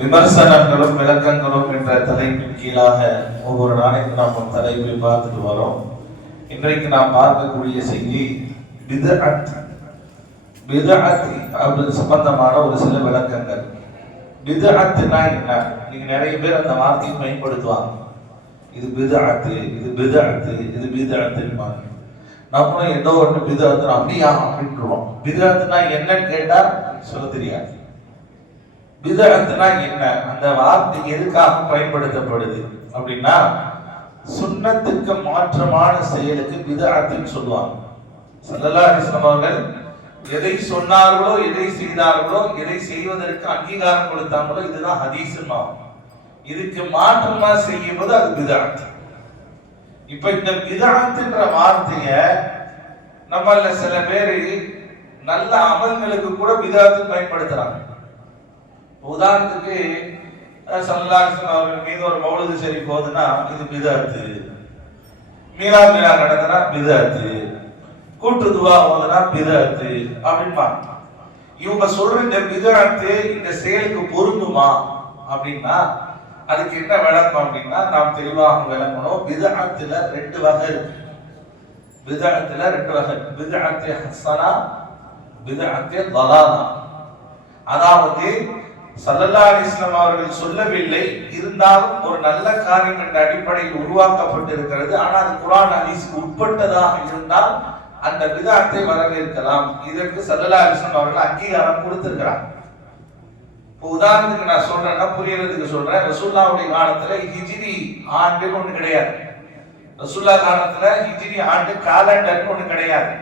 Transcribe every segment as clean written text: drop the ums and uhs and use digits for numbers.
விமர்சனங்களும் விளக்கங்களும் என்ற தலைப்பின் கீழாக ஒவ்வொரு நாளைக்கு நாம் ஒரு தலைப்பை பார்த்துட்டு வரோம். இன்றைக்கு நாம் பார்க்கக்கூடிய செய்தி பித்அத் சம்பந்தமான ஒரு சில விளக்கங்கள். பித்அத்னா என்ன? நீங்க நிறைய பேர் அந்த வார்த்தையை பயன்படுத்துவாங்க. இது பித்அத், இது பித்அத், இது பித்அத்னுவாங்க. நம்மளும் ஏதோ ஒன்று பித்அத் அப்படியா அப்படின்றோம். பித்அத்னா என்னன்னு கேட்டா சொல்ல தெரியாது. பித்அத்னா என்ன? அந்த வார்த்தை எதுக்காக பயன்படுத்தப்படுது அப்படின்னா, சுன்னத்துக்கு மாற்றமான செயலுக்கு பித்அத்னு சொல்லுவாங்க. ஸல்லல்லாஹு அலைஹி வஸல்லம் அவர்கள் எதை சொன்னார்களோ, எதை செய்தார்களோ, எதை செய்வதற்கு அங்கீகாரம் கொடுத்தாங்களோ இதுதான் ஹதீஸ்மா. இதுக்கு மாற்றமா செய்யும்போது அது பித்அத். இப்ப இந்த பித்அத்ன்ற வார்த்தைய நம்மள சில பேர் நல்ல அமல்களுக்கு கூட பித்அத் பயன்படுத்துறாங்க. உதாரணத்துக்கு ஸல்லல்லாஹு அலைஹி வஸல்லம் அவர்கள் மீது ஒரு மௌலிது ஷரீஃப் போதுன்னா இது பித்அத், மீலாத் விழா நடந்தனா பித்அத், கூட்டு துவா ஓதுனா பித்அத் அப்படின்பாங்க. இவங்க சொல்ற இந்த பித்அத் இந்த செயலுக்கு பொருந்துமா அப்படின்னா அதுக்கு என்ன விளக்கம் அப்படின்னா நாம் தெளிவாக விளங்கணும். பித்அத்ல ரெண்டு வகை இருக்கு. பித்அத்ல ரெண்டு வகை, பித்அத் ஹஸனா, பித்அத் தலாலா. அதாவது ஸல்லல்லாஹு அலைஹி வஸல்லம் அவர்கள் சொல்லவில்லை, இருந்தாலும் ஒரு நல்ல காரியம் என்ற அடிப்படையில் உருவாக்கப்பட்டிருக்கிறது. ஆனால் அது குர்ஆன் ஹதீஸ்க்கு உட்பட்டதாக இருந்தால் அந்த பித்அத்தை வரவேற்கலாம். இதற்கு ஸல்லல்லாஹு அலைஹி வஸல்லம் அவர்கள் அங்கீகாரம் கொடுத்திருக்கிறார். இப்போ உதாரணத்துக்கு நான் சொல்றேன்னா புரியறதுக்கு சொல்றேன். ரசூலுல்லாஹ்வுடைய காலத்துல ஹிஜ்ரி ஆண்டுன்னு ஒண்ணு கிடையாது. ரசூலுல்லாஹ் காலத்துல ஹிஜ்ரி ஆண்டு காலண்டர்னு ஒண்ணு கிடையாது.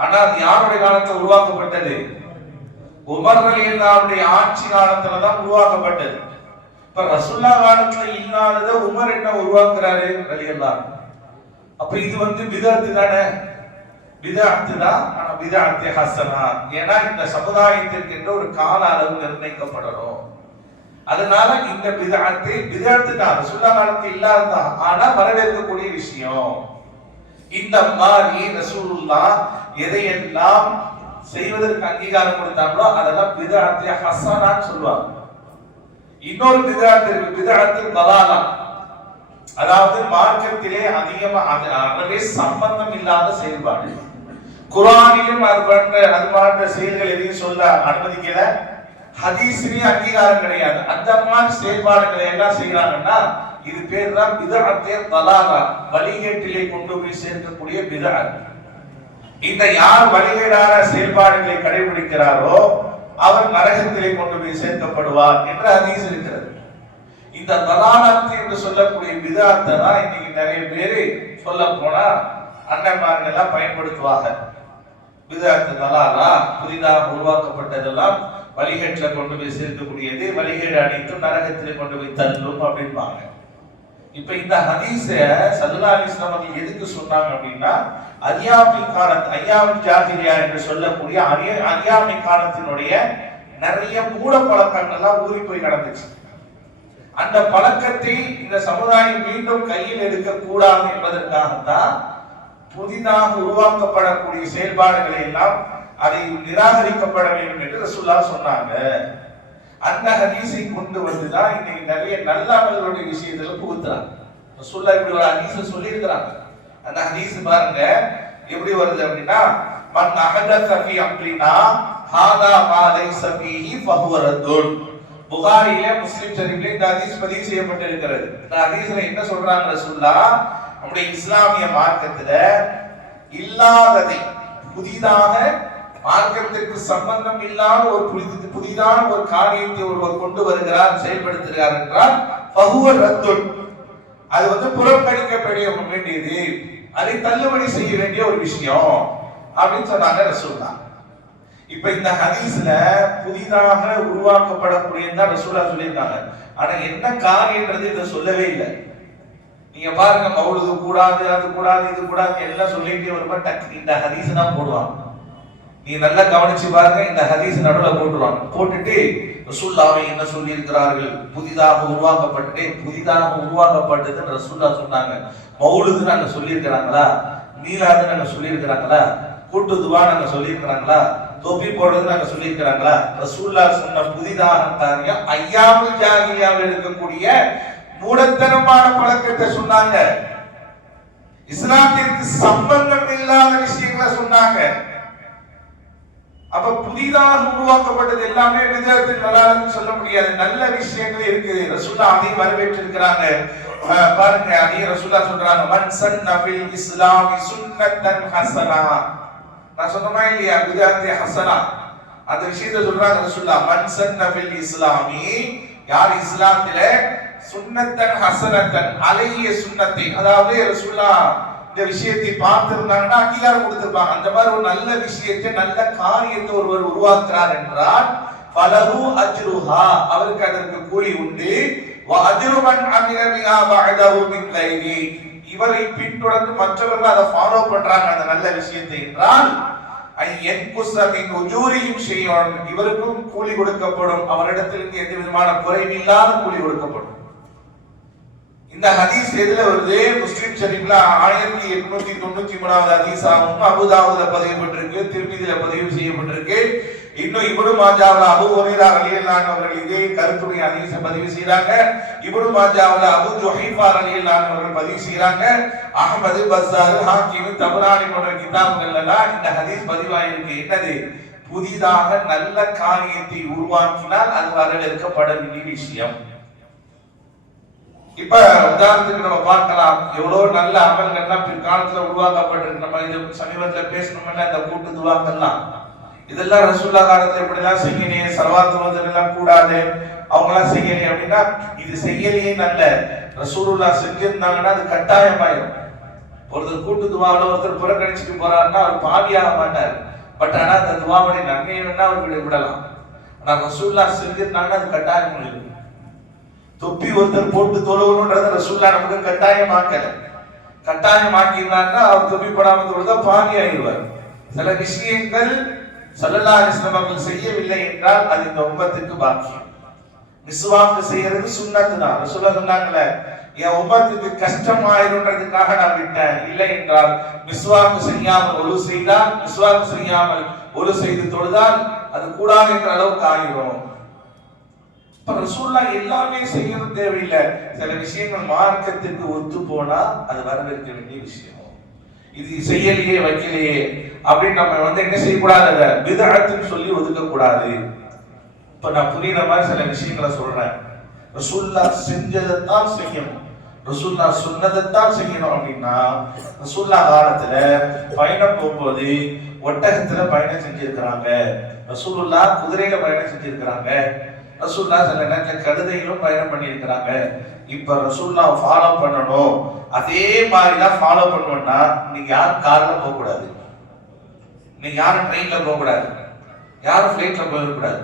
ஆனா அது யாருடைய காலத்துல உருவாக்கப்பட்டது? உமர் ரலியல்லாஹுடைய ஆட்சி காலத்துல தான் உருவாக்கப்பட்டது. இப்ப ரசூலுல்லாஹ் காலத்துல இல்லாதத உமர் என்ன உருவாக்குறாரு ரலியல்லாஹு. அப்ப இது பித்அத் தானே? பித்அத் தான். ஆனா பித்அத் ஹஸனா. ஏன்னா இந்த சமுதாயத்திற்கு என்ற ஒரு கால அளவு நிர்ணயிக்கப்படணும். அதனால இந்த பித்அத் தான் ரசூலுல்லாஹ் காலத்துல இல்லாததா, ஆனா வரவேற்கக்கூடிய விஷயம். இந்த மாதிரி ரசூலுல்லாஹ் எதையெல்லாம் செய்வதற்கு அங்கீகாரம் கொடுத்தாங்களோ அதெல்லாம் பித்அத் ஹஸனான்னு சொல்லுவாங்க. இன்னொரு பித்அத் இருக்கு, பித்அத் தலாலா. அதாவது மார்க்கத்திலே அறவே சம்பந்தம் இல்லாத செயல்பாடு. குர்ஆனிலும் அது போன்ற செயல்கள் எதையும் சொல்ல அனுமதிக்கல, ஹதீஸ்லயும் அங்கீகாரம் கிடையாது. அந்த மாதிரி செயல்பாடுகளை எல்லாம் செய்யறாங்கன்னா இது பேர் தான் பித்அத் தலாலா, வழிகேட்டிலே கொண்டு போய் சேர்க்கக்கூடிய பித்அத். இந்த யார் வழிகேடான செயல்பாடுகளை கடைபிடிக்கிறாரோ அவர் நரகத்திலே கொண்டு போய் சேர்க்கப்படுவார் என்ற ஹதீஸ் இருக்கிறது. இந்த தலாலத் என்று சொல்லக்கூடிய பித்அத்தை தான் இன்னைக்கு நிறைய பேர் சொல்ல போனா அண்ணன்மார்கள் எல்லாம் பயன்படுத்துவாங்க. பித்அத் தலாலா, புதிதாக உருவாக்கப்பட்டதெல்லாம் வழிகேட்டில கொண்டு போய் சேர்க்கக்கூடியது, வழிகேடு அனைத்தும் நரகத்திலே கொண்டு போய் தள்ளும் அப்படின்பாங்க. இப்ப இந்த ஹதீஸ ஸல்லல்லாஹு அலைஹி வஸல்லம் அவர்கள் எதுக்கு சொன்னாங்க அப்படின்னா, ஐயாமுல் ஜாஹிலியா என்று சொல்லக்கூடிய அறியாமை காலத்தினுடைய நிறைய மூட பழக்கங்கள்லாம் ஊறி போய் நடந்துச்சு. அந்த பழக்கத்தை இந்த சமுதாயம் மீண்டும் கையில் எடுக்க கூடாது என்பதற்காகத்தான் புதிதாக உருவாக்கப்படக்கூடிய செயல்பாடுகளை எல்லாம் அதை நிராகரிக்கப்பட வேண்டும் என்று ரசூலுல்லாஹ் சொன்னாங்க. அந்த ஹதீஸை கொண்டு வந்துதான் இன்னைக்கு நிறைய நல்ல அமல்களுடைய விஷயத்துல புகுத்துறாங்க. ரசூலுல்லாஹ் இப்படி ஒரு ஹதீஸை சொல்லி இருக்கிறாங்க. அந்த ஹதீஸ் பாருங்க எப்படி வருது அப்படின்னா, மன் அஹதஸ ஃபீ அம்ரினா ஹாதா மா லைஸ ஃபீஹி ஃபஹுவ ரத்துன். புகாரியில, முஸ்லிம் ஷரீஃப்ல இந்த ஹதீஸ் பதிவு செய்யப்பட்டிருக்கிறது. இந்த ஹதீஸ்ல என்ன சொல்றாங்க ரசூலுல்லாஹ்? நம்முடைய இஸ்லாமிய மார்க்கத்துல இல்லாததை புதிதாக மார்க்கத்திற்கு சம்பந்தம் இல்லாத ஒரு புதிதான ஒரு காரியத்தை ஒருவர் கொண்டு வருகிறார், செயல்படுத்துகிறார் என்றால் ஃபஹுவ ரத்துன், அது புறக்கணிக்கப்பட வேண்டியது, அதை தள்ளுபடி செய்ய வேண்டிய ஒரு விஷயம் அப்படின்னு சொன்னாங்க ரசூலுல்லாஹ். இப்ப இந்த ஹதீஸ்ல புதிதாக உருவாக்கப்படக்கூடியதான் ரசூலுல்லாஹ் சொல்லியிருக்காங்க. ஆனா என்ன காரியம்ன்றது இதை சொல்லவே இல்லை. நீங்க பாருங்க, மௌலிது கூடாது, அது கூடாது, இது கூடாது எல்லாம் சொல்லிட்டே வரும்போது டக்கு இந்த ஹதீஸ் தான் போடுவாங்க. நீ நல்லா கவனிச்சு பாருங்க, இந்த ஹதீஸ் நடுவில் போட்டுருவாங்க. போட்டுட்டு ரசூலுல்லாஹ் என்ன சொல்லி இருக்கிறார்கள், புதிதாக உருவாக்கப்பட்டதுன்னு ரசூலுல்லாஹ் சொன்னாங்க. மௌலிது நாங்க சொல்லி இருக்கிறாங்களா, மீலாது நாங்க சொல்லி இருக்கிறாங்களா, கூட்டு துவா நாங்க சொல்லி இருக்கிறாங்களா, தொப்பி போடுறது நாங்க சொல்லியிருக்கிறாங்களா? ரசூல்லா சொன்ன புதிதாக காரியம் ஐயாமுல் ஜாஹிலியாவில் இருக்கக்கூடிய மூடத்தனமான பழக்கத்தை சொன்னாங்க. இஸ்லாத்திற்கு சம்பந்தம் இல்லாத விஷயங்களை சொன்னாங்க. அப்ப புதிதாக உருவாக்கப்பட்டது எல்லாமே விதத்தில் வராதுன்னு சொல்ல முடியாது. நல்ல விஷயங்கள் இருக்குது. ரசூல்லா அதையும் வரவேற்றிருக்கிறாங்க. பாருங்க, அதையும் ரசூல்லா சொல்றாங்க, மன் சன்ன ஃபில் இஸ்லாமி சுன்னத்தன் ஹஸனா. நான் சொன்னமா இல்லையா, பிதஅத் ஹஸனா, அந்த விஷயத்தை சொல்றாங்க ரசூல்லா. மன் சன்ன ஃபில் இஸ்லாமி, யார் இஸ்லாத்திலே சுன்னத்தன் ஹஸனத்தன், அலைய சுன்னத்தை, அதாவது ரசூல்லா இந்த விஷயத்தை பார்த்திருந்தாங்கன்னா அங்கீகாரம் கொடுத்திருப்பாங்க. அந்த மாதிரி ஒரு நல்ல விஷயத்தை, நல்ல காரியத்தை ஒருவர் உருவாக்குறார் என்றால் ஃபலஹு அஜ்ருஹா, அவருக்கு அதற்கு கூலி உண்டு. வ அஜ்ரு மன் அமில பிஹா பஅதஹு மின் கைரி, இவரை பின்தொடர்ந்து மற்றவர்கள் அதை ஃபாலோ பண்றாங்க அந்த நல்ல விஷயத்தை என்றால் ஐயன்குஸ மின் உஜூரிஹிம் ஷைஅன், இவருக்கும் கூலி கொடுக்கப்படும். அவரிடத்திலிருந்து எந்த விதமான குறைவில்லாத கூலி கொடுக்கப்படும். இந்த ஹதீஸ் எதுல வருது? முஸ்லிம் ஷரீஃப்ல 1893வது ஹதீஸாகவும் அபூதாவுதுல பதிவு பெற்றிருக்கு, திர்மிதில பதிவு செய்யப்பட்டிருக்கு. இன்னும் இப்னு மாஜாவுல அபூ ஹுரைரா ரலியல்லாஹு அன்ஹு அவர்கள் இதே கருத்துடைய ஹதீஸை பதிவு செய்றாங்க. இப்னு மாஜாவுல அபூ ஜுஹைஃபா ரலியல்லாஹு அன்ஹு அவர்கள் பதிவு செய்றாங்க. அஹ்மது, பஸ்ஸார், ஹாக்கிம், தபரானி போன்ற கிதாபுகள்ல இந்த ஹதீஸ் பதிவாயிருக்கு. என்னது? புதிதாக நல்ல காரியத்தை உருவாக்கினால் அது வரவேற்கப்பட வேண்டிய விஷயம். இப்ப உதாரணத்துக்கு நம்ம பார்க்கலாம், எவ்வளவு நல்ல அமல்கள்லாம் பிற்காலத்துல உருவாக்கப்பட்டிருக்கு. நம்ம இது சமீபத்துல பேசணும்ல, இந்த கூட்டு துவாக்கள்லாம், இதெல்லாம் ரசூல்லா காலத்துல இப்படிலாம் செய்யணும், சலவாத்து எல்லாம் கூடாது, அவங்க எல்லாம் செய்யணும் அப்படின்னா இது செய்யலையே நல்ல. ரசூலுல்லா செஞ்சிருந்தாங்கன்னா அது கட்டாயமாயிரும். ஒருத்தர் கூட்டு துவாவில் ஒருத்தர் புறக்கணிச்சுட்டு போறாருன்னா அவர் பாவியாக மாட்டார். பட் ஆனா அந்த துவாவுடைய நன்மையை வேணா அவர் விடலாம். ஆனா ரசூல்லா செஞ்சிருந்தாங்கன்னா அது கட்டாயம் இருக்கும். தொப்பி ஒருத்தர் போட்டு தொழுவணும்ன்றத ரசூல்லா நமக்கு கட்டாயமாக்கல. கட்டாயமாக்கினாங்கன்னா அவர் தொப்பி போடாம தொழுதா பாவி ஆயிடுவார். சில விஷயங்கள் ஸல்லல்லாஹு அலைஹி வஸல்லம் அவர்கள் செய்யவில்லை என்றால் அது இந்த உம்மத்துக்கு பாக்கியம். மிஸ்வாக் செய்யறது சுன்னத்து தான். ரசூல்லா சொன்னாங்களே, என் உம்மத்துக்கு கஷ்டமாயிருன்றதுக்காக நான் விட்டேன். இல்லை என்றால் மிஸ்வாக் செய்யாமல் ஒழு செய்தால், மிஸ்வாக் செய்யாமல் ஒழு செய்து தொழுதால் அது கூடாது என்ற அளவுக்கு ஆகிரும். இப்ப ரசூல்லா எல்லாமே செய்யணும் தேவையில்லை. சில விஷயங்கள் மார்க்கத்திற்கு ஒத்து போனா அது வரவேற்க வேண்டிய விஷயம். இது செய்யலையே வைக்கலையே அப்படின்னு நம்ம என்ன செய்யக்கூடாது, அதை பிதஅத்னு சொல்லி ஒதுக்க கூடாது. இப்ப நான் புரியுற மாதிரி சில விஷயங்களை சொல்றேன். ரசூல்லா செஞ்சதைத்தான் செய்யணும், ரசூல்லா சொன்னதைத்தான் செய்யணும். அப்படின்னா ரசூல்லா காலத்துல பயணம் போகும்போது ஒட்டகத்துல பயணம் செஞ்சிருக்கிறாங்க, ரசூலுல்லா குதிரையில பயணம் செஞ்சிருக்கிறாங்க, ரசூல்லா சில நேரத்தில் கழுதையிலும் பயணம் பண்ணியிருக்கிறாங்க. இப்ப ரசூல்லா ஃபாலோ பண்ணணும், அதே மாதிரிதான் ஃபாலோ பண்ணணும்னா நீங்க யாரும் கார்ல போக கூடாது, நீங்க யாரும் ட்ரெயின்ல போக கூடாது, யாரும் பிளைட்ல போயிடக்கூடாது.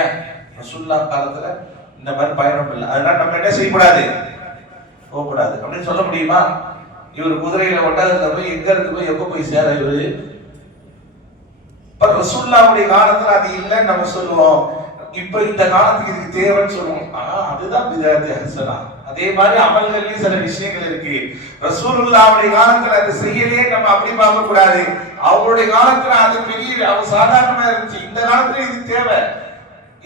ஏன்? ரசூல்லா காலத்துல இந்த மாதிரி பயணம் இல்லை. அதனால நம்ம என்ன செய்யக்கூடாது, போகக்கூடாது அப்படின்னு சொல்ல முடியுமா? இவர் குதிரையில ஒட்டகத்துல போய் எங்க இருந்து போய் எப்ப போய் சேர இவரு? இப்ப ரசூல்லாவுடைய காலத்துல அது இல்லைன்னு நம்ம சொல்லுவோம். இப்ப இந்த காலத்துக்கு இதுக்கு தேவைன்னு சொல்லுவோம். அதுதான் பிதஅத் ஹஸனா. அதே மாதிரி அமல்கள்லயும் சில விஷயங்கள் இருக்கு. ரசூலுல்லாஹ்வுடைய காலத்துல அது செய்யலையே நம்ம அப்படி பார்க்க கூடாது. அவருடைய காலத்துல அது பெரிய சாதாரணமா இருந்துச்சு. இந்த காலத்துல இது தேவை,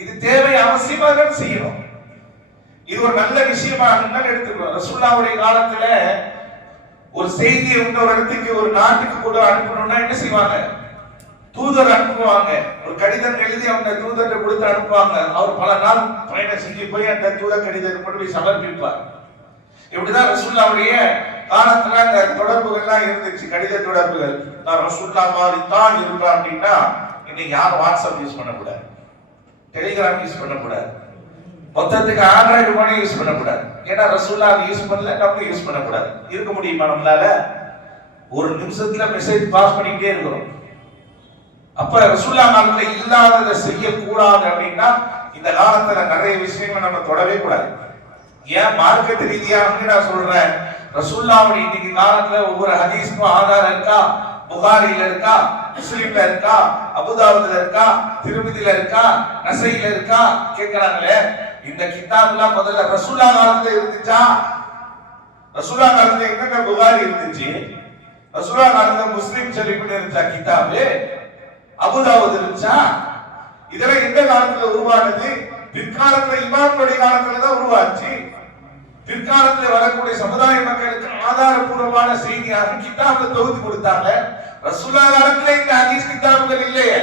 இது தேவை, அவசியமாக செய்யணும். இது ஒரு நல்ல விஷயமா எடுத்துக்கணும். ரசூலுல்லாஹ்வுடைய காலத்துல ஒரு செய்தியை இன்னொரு இடத்துக்கு, ஒரு நாட்டுக்கு கூட அனுப்பணும்னா என்ன செய்வாங்க? தூதர் அனுப்புவாங்க. ஒரு கடிதம் எழுதி அவங்க தூதர்கிட்ட கொடுத்து அனுப்புவாங்க. அவர் பல நாள் பயணம் செஞ்சு போய் அந்த தூதர் கடிதத்தை கொண்டு போய் சமர்ப்பிப்பார். இப்படிதான் ரசூலுல்லாஹ்வுடைய காலத்துல அந்த தொடர்புகள்லாம் இருந்துச்சு, கடித தொடர்புகள். நான் ரசூலுல்லா மாதிரி தான் இருப்பேன் அப்படின்னா இன்னைக்கு யாரும் வாட்ஸ்அப் யூஸ் பண்ணக்கூடாது, டெலிகிராம் யூஸ் பண்ணக்கூடாது, மொத்தத்துக்கு ஆண்ட்ராய்டு போனே யூஸ் பண்ணக்கூடாது. ஏன்னா ரசூலுல்லா அதை யூஸ் பண்ணல, நம்ம யூஸ் பண்ணக்கூடாது. இருக்க முடியுமா நம்மளால? ஒரு நிமிஷத்துல மெசேஜ் பாஸ் பண்ணிக்கிட்டே இருக்கிறோம். அப்ப ரசூலுல்லா காலத்துல இல்லாததை செய்யக்கூடாது அப்படின்னா இந்த காலத்துல நிறைய விஷயங்களை நம்ம தொடவே கூடாது. ஏன்? மார்க்கத்து ரீதியாக நான் சொல்றேன். ரசூலுல்லாஹ்வுடைய இன்னைக்கு காலத்துல ஒவ்வொரு ஹதீஸ்க்கும் ஆதாரம் இருக்கா? புகாரில இருக்கா, முஸ்லிம்ல இருக்கா, அபூதாவுதுல இருக்கா, திர்மிதில இருக்கா, நஸையில இருக்கா கேக்குறாங்களே. இந்த கிதாப்லாம் முதல்ல ரசூலுல்லாஹ் காலத்துல இருந்துச்சா? ரசூலுல்லாஹ் காலத்துல எங்க புகாரி இருந்துச்சு? ரசூலுல்லாஹ் காலத்துல முஸ்லிம் ஷரீஃப்னு இருந்துச்சா கிதாபு? அபுதாவுது இருந்துச்சா? இதெல்லாம் எந்த காலத்துல உருவானது? பிற்காலத்துல இமாம்களுடைய காலத்துல தான் உருவாச்சு. பிற்காலத்துல வரக்கூடிய சமுதாய மக்களுக்கு ஆதாரபூர்வமான செய்தியாக கிதாபுல தொகுத்து கொடுத்தாங்க. ரசூலுல்லாஹ் காலத்துல இந்த ஹதீஸ் கிதாபுகள் இல்லையே.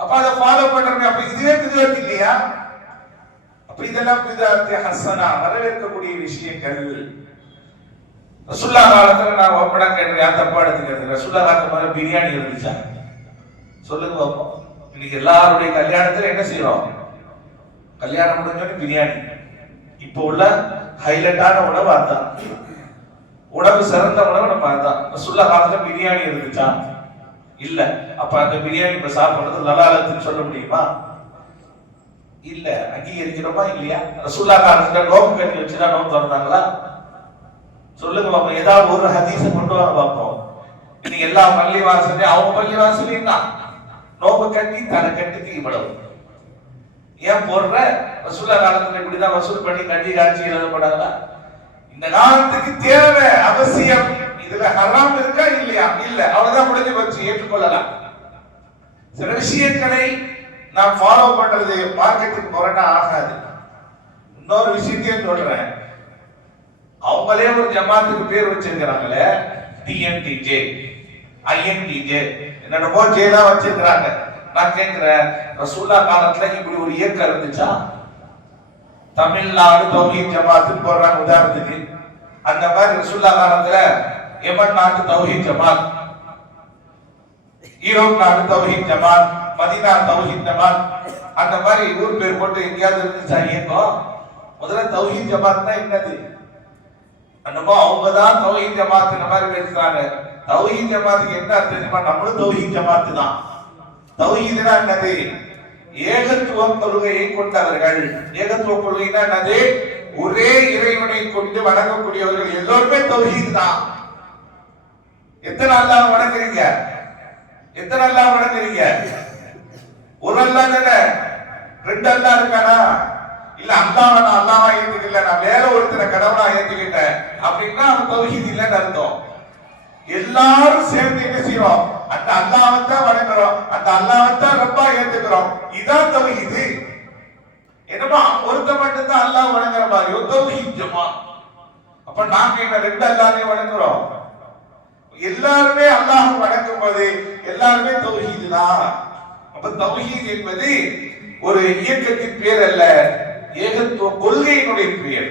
அப்ப அதை ஃபாலோ பண்றோம். அப்ப இதுவே பிதுஅத் இல்லையா? அப்ப இதெல்லாம் பிதுஅத் ஹஸனா, வரவேற்கக்கூடிய விஷயங்கள். ரசூலுல்லாஹ் காலத்துல நான் ஓப்பனா கேட்டேன், தப்பா எடுத்துக்கிறது. ரசூலுல்லாஹ் காலத்துல பிரியாணி இருந்துச்சா? சொல்லுங்க பாப்போம். இன்னைக்கு எல்லாருடைய கல்யாணத்துல என்ன செய்யறோம்? கல்யாணம் முடிஞ்சோன்னு பிரியாணி. இப்போ உள்ள ஹைலைட்டான உணவு அதுதான். உணவு சிறந்த உணவு நம்ம அதுதான். ரசூலுல்லாஹ் காலத்துல பிரியாணி இருந்துச்சா? இல்ல. அப்ப அந்த பிரியாணி இப்ப சாப்பிடுறது லலாலத்துன்னு சொல்ல முடியுமா? இல்ல. அங்கீகரிக்கிறோமா இல்லையா? ரசூலுல்லாஹ் காலத்துல நோம்பு கட்டி வச்சுதான் நோம்பு திறந்தாங்களா? சொல்லுங்க பாப்போம். ஏதாவது ஒரு ஹதீஸை கொண்டு வர பார்ப்போம். இன்னைக்கு எல்லா பள்ளி வாசலையும் அவங்க பள்ளி வாசலையும் தான் நோம்பு கட்டி தலை கட்டுக்கு இவ்வளவு ஏன் போடுற? ரசூலுல்லாஹ் காலத்துல இப்படிதான் வசூல் பண்ணி கட்டி காட்சி எழுதப்படாதா? இந்த காலத்துக்கு தேவை, அவசியம். இதுல ஹராம் இருக்கா இல்லையா? இல்ல. அவ்வளவுதான், முடிஞ்சு போச்சு, ஏற்றுக்கொள்ளலாம். சில விஷயங்களை நாம் ஃபாலோ பண்றது மார்க்கெட்டுக்கு முரணா ஆகாது. இன்னொரு விஷயத்தையும் சொல்றேன். அவங்களே ஒரு ஜமாத்துக்கு பேர் வச்சிருக்கிறாங்களே, டிஎன்டிஜே, ஐஎன்டிஜே, என்னென்னமோ ஜேலாம் வச்சிருக்கிறாங்க. நான் கேட்கிறேன், ரசூலுல்லாஹ் காலத்துல இப்படி ஒரு இயக்கம் இருந்துச்சா? தமிழ்நாடு தௌஹீத் ஜமாத்துன்னு போடுறாங்க உதாரணத்துக்கு. அந்த மாதிரி ரசூலுல்லாஹ் காலத்துல யமன் நாட்டு தௌஹீத் ஜமாத், ஈரோப் நாட்டு தௌஹீத் ஜமாத், மதீனா தௌஹீத் ஜமாத், அந்த மாதிரி ஊர் பேர் போட்டு எங்கேயாவது இருந்துச்சா இயக்கம்? முதல்ல தௌஹீத் ஜமாத்னா என்னது? என்னமோ அவங்கதான் தௌஹீத் ஜமாத் இந்த மாதிரி பேசுறாங்க. தௌஹீத் ஜமாத்துக்கு என்ன தெரியுமா? நம்மளும் தௌஹீத் ஜமாத்து தான். தௌஹீத்னா என்னது? ஏகத்துவ கொள்கையை கொண்டவர்கள். ஏகத்துவ கொள்கைனா என்னது? ஒரே இறைவனை கொண்டு வணங்கக்கூடியவர்கள் எல்லோருமே தௌஹீத் தான். எத்தனை அல்லாஹ் வணங்குறீங்க? எத்தனை அல்லாஹ் வணங்குறீங்க? ஒரு அல்லாஹ் தானே? ரெண்டு அல்லாஹ் இருக்கானா? இல்ல அல்லாஹ் நான் அல்லாஹ்வா ஏத்துக்கல, நான் வேற ஒருத்தரை கடவுளா ஏத்துக்கிட்டேன் அப்படின்னா அவன் தௌஹீத் இல்லைன்னு அர்த்தம். எல்லாரும் சேர்ந்து என்ன செய்வோம்? அந்த அல்லாஹ்வை தான் வணங்குறோம், அந்த அல்லாஹ்வை தான் ரப்பா ஏத்துக்கிறோம். இதான் தௌஹீத். என்னமா ஒருத்த மட்டும் தான் அல்லாஹ் வணங்குற மாதிரி தௌஹீத் ஜமாத். அப்ப நாங்க என்ன ரெண்டு அல்லாஹ்வை வணங்குறோம்? எல்லாருமே அல்லாஹ் வணங்கும் போது எல்லாருமே தௌஹீத் தான். அப்ப தௌஹீத் என்பது ஒரு இயக்கத்தின் பேர் அல்ல, ஏகத்துவ கொள்கையினுடைய பெயர்.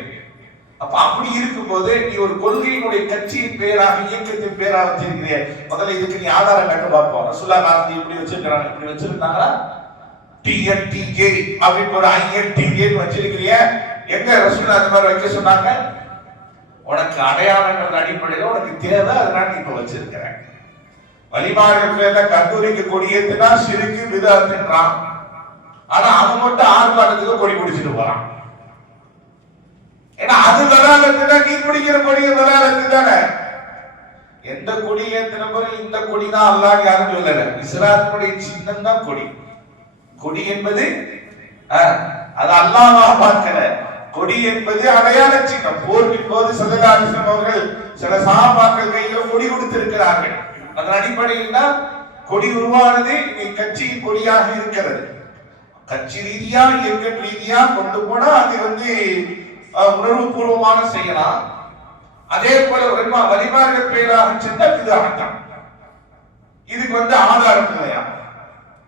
அப்ப அப்படி இருக்கும்போது நீ ஒரு கொள்கையினுடைய கட்சியின் பெயராக, இயக்கத்தின் பெயராக வச்சிருக்கிற, முதல்ல இதுக்கு நீ ஆதாரம் கண்டு பார்ப்போம். ரசூலுல்லாஹ் காலத்துல இப்படி வச்சிருக்காங்க, இப்படி வச்சிருந்தாங்களா? டிஎன்டிஜே அப்படின்னு ஒரு ஐஎன்டிஜே வச்சிருக்கிறிய, எங்க ரசூலுல்லாஹ் அந்த மாதிரி வைக்க சொன்னாங்க? உனக்கு அடையாளங்கள் அடிப்படையில் உனக்கு தேவை, அதனால நீ இப்ப வச்சிருக்கிற. வழிமார்கள் பேர்ல கந்தூரிக்கு கொடியேத்துனா சிறுக்கு பிதஅத்ன்றான். ஆனா அவன் மட்டும் ஆர்ப்பாட்டத்துக்கு கொடி பிடிச்சிட்டு போறான். ஏன்னா அது தலாலத்துனா நீ பிடிக்கிற கொடிய தலாலத்து தானே. எந்த கொடி ஏத்தின பிறகு இந்த கொடி தான் அல்லாஹ் யாரும் சொல்லல. இஸ்லாத்தினுடைய சின்னம் தான் கொடி. கொடி என்பது அது அல்லாஹ்வா பார்க்கல. கொடி என்பது அடையாள சின்னம். போரின் போது ஸல்லல்லாஹு அலைஹி வஸல்லம் அவர்கள் சில சஹாபாக்கள் கையில கொடி கொடுத்திருக்கிறார்கள். அதன் அடிப்படையில் தான் கொடி உருவானது. கட்சியின் கொடியாக இருக்கிறது. கட்சி ரீதியா, இயக்க ரீதியா கொண்டு போனா அது உணர்வு பூர்வமான செய்யலாம். அதே போல வழிமார்கள் பெயராக சென்ற பிதஅத். இதுக்கு ஆதாரம் இல்லையா?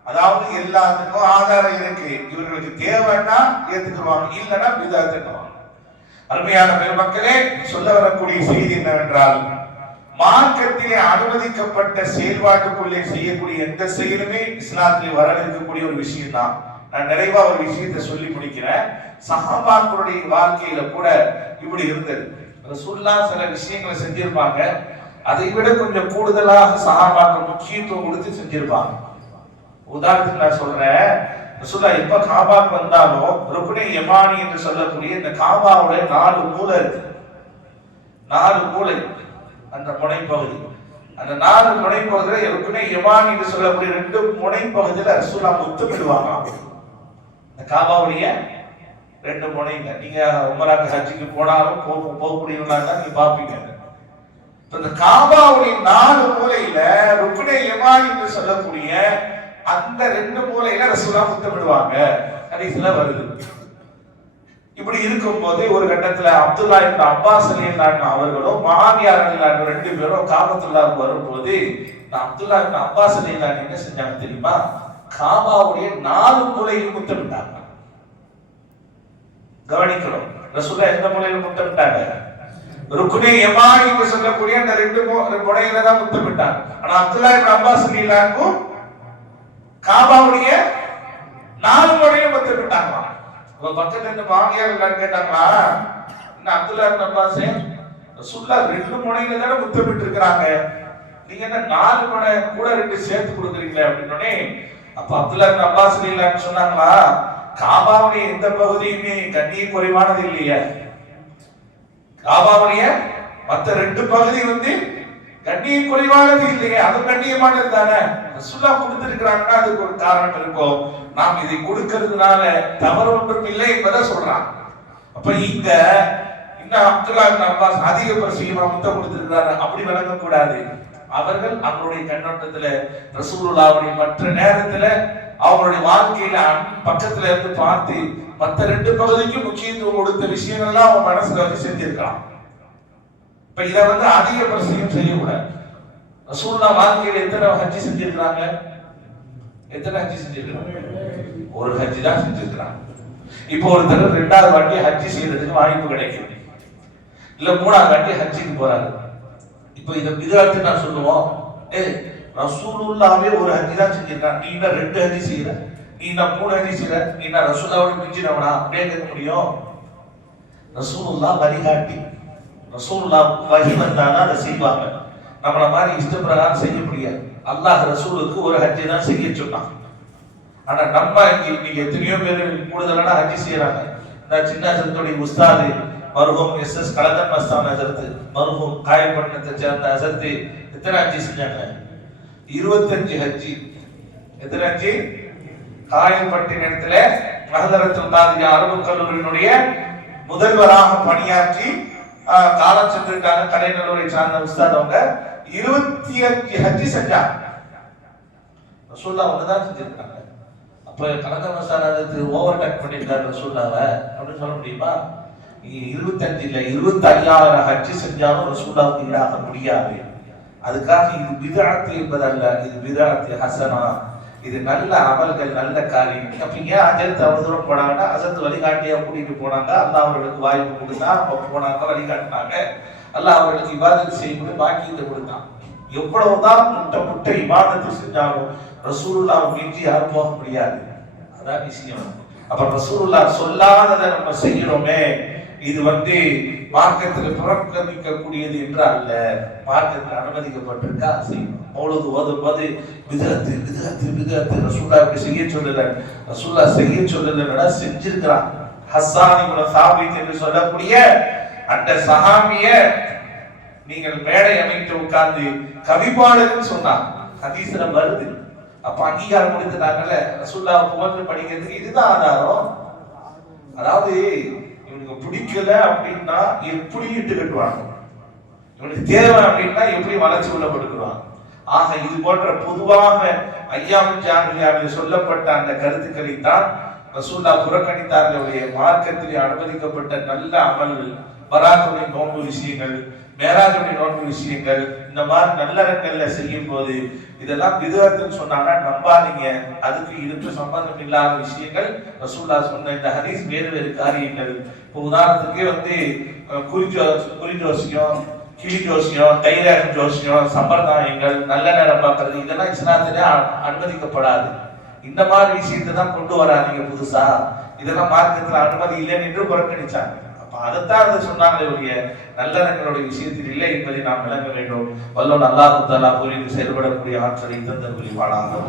அதாவது எல்லாத்துக்கும் ஆதாரம் இருக்கு. இவர்களுக்கு தேவைன்னா ஏத்துக்குவாங்க, இல்லைன்னா பிதஅத்ன்னுவாங்க. அருமையான பெருமக்களே, சொல்ல வரக்கூடிய செய்தி என்னவென்றால், மார்க்கத்திலே அனுமதிக்கப்பட்ட செயல்பாட்டுக்குள்ளே செய்யக்கூடிய எந்த செயலுமே இஸ்லாத்திலே வரவேற்கக்கூடிய ஒரு விஷயம் தான். நான் நிறைவா ஒரு விஷயத்தை சொல்லி முடிக்கிறேன். சஹாபாக்களுடைய வாழ்க்கையில கூட இப்படி இருந்தது. ரசூலுல்லாஹ் சில விஷயங்களை செஞ்சிருப்பாங்க, அதை விட கொஞ்சம் கூடுதலாக சஹாபாக்கள் முக்கியத்துவம் கொடுத்து செஞ்சிருப்பாங்க. உதாரணத்துக்கு நான் சொல்றேன், ரசூலுல்லாஹ் எப்ப காபாக்கு வந்தாலும் ருக்னே யமானி என்று சொல்லக்கூடிய இந்த காபாவுடைய 4 மூலை இருக்கு. 4 மூலை, அந்த முனைப்பகுதி, அந்த 4 முனைப்பகுதியில ருக்னே யமானி என்று சொல்லக்கூடிய 2 முனைப்பகுதியில ரசூலுல்லாஹ் முத்தமிடுவாங்க. இந்த காபாவுடைய 2 முனைங்க. நீங்க உம்ராக்கு ஹஜ்ஜுக்கு போனாலும் போகக்கூடியவங்களா இருந்தா நீங்க பாப்பீங்க. இந்த காபாவுடைய 4 மூலையில ருக்னே யமானி என்று சொல்லக்கூடிய அந்த 2 மூலையில ரசூலா முத்தமிடுவாங்க. ஹதீஸ்ல வருது. இப்படி இருக்கும்போது ஒரு கட்டத்துல அப்துல்லா இப்னு அப்பாஸ் ரலியல்லாஹு அவர்களும் மஆவியா ரலியல்லாஹு 2 பேரும் காபத்துல்லாஹ்க்கு வரும்போது அப்துல்லா இப்னு அப்பாஸ் ரலியல்லாஹு என்ன செஞ்சாங்க தெரியுமா? காபாவுடைய 4 மூலையிலும் முத்தமிட்டாங்க. கவனிக்கிறோம். ரசூலா எந்த மூலையில முத்தமிட்டாங்க? ருக்னே யமானி என்று சொல்லக்கூடிய அந்த 2 முனையில தான் முத்தமிட்டாங்க. ஆனா அப்துல்லா இப்னு அப்பாஸ் ரலியல்லாஹு காபாவுடைய 4 முனையிலும் முத்தமிட்டாங்க. பக்கத்துல இருந்து வாங்கியார் கேட்டாங்களா, என்ன அப்துல்லா இப்னு அப்பாஸ் ரசூலுல்லாஹ் 2 முனையில தான முத்தமிட்டு இருக்காங்க, நீங்க என்ன 4 முனை கூட 2 சேர்த்து கொடுக்குறீங்களே அப்படின்னே. அப்ப அப்துல்லா இப்னு அப்பாஸ் ரலியல்லாஹு சொன்னாங்களா, காபாவுடைய எந்த பகுதியுமே கண்ணிய குறைவானது இல்லையே, காபாவுடைய மற்ற 2 பகுதி கண்ணிய குறைவானது இல்லையே, அது கண்ணியமானது தானே. ரசூலுல்லாஹ் கொடுத்திருக்கிறாங்கன்னா அதுக்கு ஒரு காரணம் இருக்கும். நாம் இதை கொடுக்கிறதுனால தவறு ஒன்றும் இல்லை என்பதை சொல்றான். அப்ப இங்க இன்னும் அப்துல்லா இப்னு அப்பாஸ் அதிக பரிசுமா முத்தம் கொடுத்திருக்கிறாரு அப்படி விளங்க கூடாது. அவர்கள் அவங்களுடைய கண்ணோட்டத்துல ரசூலுல்லாஹ்வுடைய மற்ற நேரத்துல அவங்களுடைய வாழ்க்கையில பக்கத்துல இருந்து பார்த்து மற்ற 2 பகுதிக்கும் முக்கியத்துவம் கொடுத்த விஷயங்கள்லாம் அவங்க மனசுல செஞ்சிருக்கலாம். இப்ப இதை அதிக பரிசும் செய்யக்கூடாது. ரசூலுல்லாஹ் வாழ்க்கையில எத்தனை ஹஜ்ஜி செஞ்சிருக்காங்க? எத்தனை ஹஜ்ஜி செஞ்சிருக்காங்க? ஒரு ஹஜ்ஜி தான் செஞ்சிருக்காங்க. இப்போ ஒருத்தர் 2வது வாட்டி ஹஜ்ஜி செய்யறதுக்கு வாய்ப்பு கிடைக்கும், இல்ல 3வது வாட்டி ஹஜ்ஜிக்கு போறாரு. இப்போ இத பிதஅத் நான் சொல்லுவோம், ரசூலுல்லாஹ்வே ஒரு ஹஜ்ஜி தான் செஞ்சிருக்காங்க, நீ என்ன 2 ஹஜ்ஜி செய்யற, நீ என்ன 3 ஹஜ்ஜி செய்யற, நீ என்ன ரசூலுல்லாஹ்வோட மிஞ்சினவனா அப்படியே கேட்க முடியும்? ரசூலுல்லாஹ் வழிகாட்டி, ரசூலுல்லாஹ் வஹி வந்தானா அதை செய்வாங்க. நம்மள மாதிரி இஷ்டப்பிரகாரம் செய்ய முடியாது. அல்லாஹ் ரசூலுக்கு ஒரு ஹஜ்ஜி தான் செய்ய சொன்னான். ஆனா நம்ம இன்னைக்கு எத்தனையோ பேர் கூடுதலான ஹஜ்ஜி செய்யறாங்க. இந்த சின்ன ஹஜ்ஜத்துடைய உஸ்தாது மர்ஹூம் எஸ்எஸ் கலந்தன் மஸ்தான் ஹஜ்ரத், மர்ஹூம் காயப்பட்டினத்தை சேர்ந்த ஹஜ்ரத் எத்தனை ஹஜ்ஜி செஞ்சாங்க? 25 ஹஜ்ஜி. எத்தனை ஹஜ்ஜி? காயப்பட்டினத்துல ஹஜ்ரத்துல் காதியா அரபு கல்லூரியினுடைய முதல்வராக பணியாற்றி காலம் சென்றிருக்காங்க. கலைநல்லூரை சார்ந்த உஸ்தாத் அவங்க 25 ஹஜ்ஜி செஞ்சாங்க. ரசூலுல்லாஹ் ஒண்ணுதான் செஞ்சிருக்காங்க. அப்ப கலந்தன் மஸ்தான் ஹஜ்ரத் ஓவர் டேக் பண்ணிருக்காரு ரசூலுல்லாஹ்வை அப்படின்னு சொல்ல முடியுமா? 25 இல்ல 25,000 ஹஜ்ஜி செஞ்சாலும் ரசூலுல்லாஹ்வுக்கு ஈடாக முடியாது. அதுக்காக இது பிதஅத் என்பதல்ல, இது பிதஅத் ஹஸனா, இது நல்ல அமல்கள், நல்ல காரியம். அப்ப ஏன் ஹஜ்ரத் அவ்வளவு தூரம் போனாங்கன்னா ஹஜ்ரத் வழிகாட்டியா கூட்டிட்டு போனாங்க. அல்லாஹ் அவர்களுக்கு வாய்ப்பு கொடுத்தா, அவங்க போனாங்க, வழிகாட்டினாங்க. அல்லாஹ் அவர்களுக்கு இபாதத் செய்யக்கூடிய பாக்கியத்தை கொடுத்தான். எவ்வளவுதான் முட்டை இபாதத்து செஞ்சாலும் ரசூலுல்லாஹ் மிஞ்சி யாரும் போக முடியாது. அதான் விஷயம். அப்ப ரசூலுல்லாஹ் சொல்லாததை நம்ம செய்யறோமே, இது மார்க்கத்தில் புறக்கணிக்கக்கூடியது என்று அல்ல, மார்க்கத்தில் அனுமதிக்கப்பட்டிருக்கா செய்யணும். மௌலூத் ஓதும்போது பிதஅத் பிதஅத் பிதஅத் ரசூலுல்லாஹ் இப்படி செய்ய சொல்லல, ரசூலுல்லாஹ் செய்ய சொல்லலன்னா செஞ்சிருக்கிறான். ஹஸ்ஸான் இப்னு சாபித் என்று சொல்லக்கூடிய அந்த சஹாபிய நீங்கள் மேடை அமைத்து உட்கார்ந்து கவிபாடுன்னு சொன்னாங்க, ஹதீஸ்ல வருது. அப்ப அங்கீகாரம் கொடுத்துட்டாங்கல்ல, ரசூலுல்லாஹ் புகழ்ந்து படிக்கிறதுக்கு இதுதான் ஆதாரம். அதாவது இவனுக்கு பிடிக்கல அப்படின்னா எப்படி இட்டு கட்டுவாங்க, இவனுக்கு தேவை அப்படின்னா எப்படி வளர்ச்சி உள்ளப்படுத்துவாங்க. ஆக இது போன்ற பொதுவாக ஐயாமுல் ஜாஹிலியாவில் சொல்லப்பட்ட அந்த கருத்துக்களை தான் ரசூலுல்லாஹ் புறக்கணித்தார்களுடைய மார்க்கத்திலே அனுமதிக்கப்பட்ட நல்ல அமல்கள், பராத்துடைய நோன்பு விஷயங்கள், மேராஜுடைய நோன்பு விஷயங்கள், இந்த மாதிரி நல்லறங்கள்ல செய்யும் போது இதெல்லாம் பிதஅத்னு சொன்னாங்கன்னா நம்பாதீங்க. அதுக்கு இதுக்கு சம்பந்தம் இல்லாத விஷயங்கள். ரசூலுல்லாஹ் சொன்ன இந்த ஹதீஸ் வேறு வேறு காரியங்கள். இப்போ உதாரணத்துக்கு குறி ஜோசியம், கிளி ஜோசியம், தைராக ஜோசியம், சம்பிரதாயங்கள், நல்ல நேரம் பார்க்கறது, இதெல்லாம் இஸ்லாத்திலே அனுமதிக்கப்படாது. இந்த மாதிரி விஷயத்தை தான் கொண்டு வராதீங்க புதுசா, இதெல்லாம் மார்க்கத்தில் அனுமதி இல்லைன்னு என்று புறக்கணிச்சாங்க. அதைத்தான் அதை சொன்னாங்களே ஒழிய நல்லறங்களுடைய விஷயத்தில் இல்லை என்பதை நாம் விளங்க வேண்டும். வல்லோன் அல்லாஹ் தஆலா புரிந்து செயல்படக்கூடிய ஆற்றலை தந்தருள்வானாக.